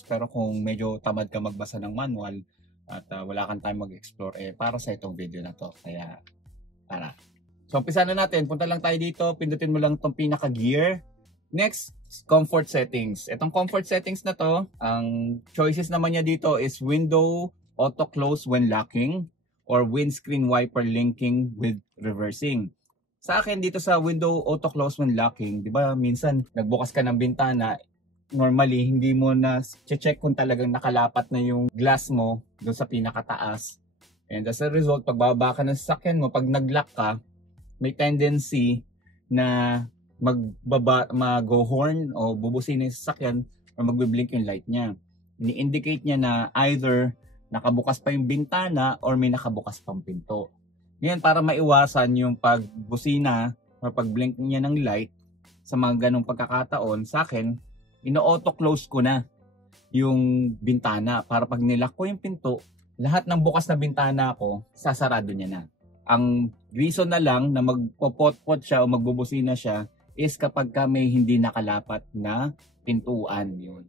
Pero kung medyo tamad ka magbasa ng manual at wala kang time mag-explore, para sa itong video na to. Kaya tara. So umpisa na natin, punta lang tayo dito, pindutin mo lang itong pinaka-gear. Next, comfort settings. Itong comfort settings na to, ang choices naman niya dito is window auto close when locking or windscreen wiper linking with reversing. Sa akin dito sa window auto close when locking, 'di ba minsan nagbukas ka ng bintana, normally hindi mo na check kung talagang nakalapat na yung glass mo doon sa pinakataas. And as a result, pag bababa ka ng sasakyan mo, pag nag-lock ka, may tendency na mag-go horn o bubusin yung sasakyan or magbe-blink yung light niya. Ini-indicate niya na either nakabukas pa yung bintana or may nakabukas pang pinto. Ngayon, para maiwasan yung pagbusina or pag-blink niya ng light sa mga ganong pagkakataon, sa akin, ino-auto close ko na yung bintana para pag nilock ko yung pinto, lahat ng bukas na bintana ko, sasarado niya na. Ang reason na lang na magpopot-pot siya o magbubusina siya is kapag ka may hindi nakalapat na pintuan. Yun.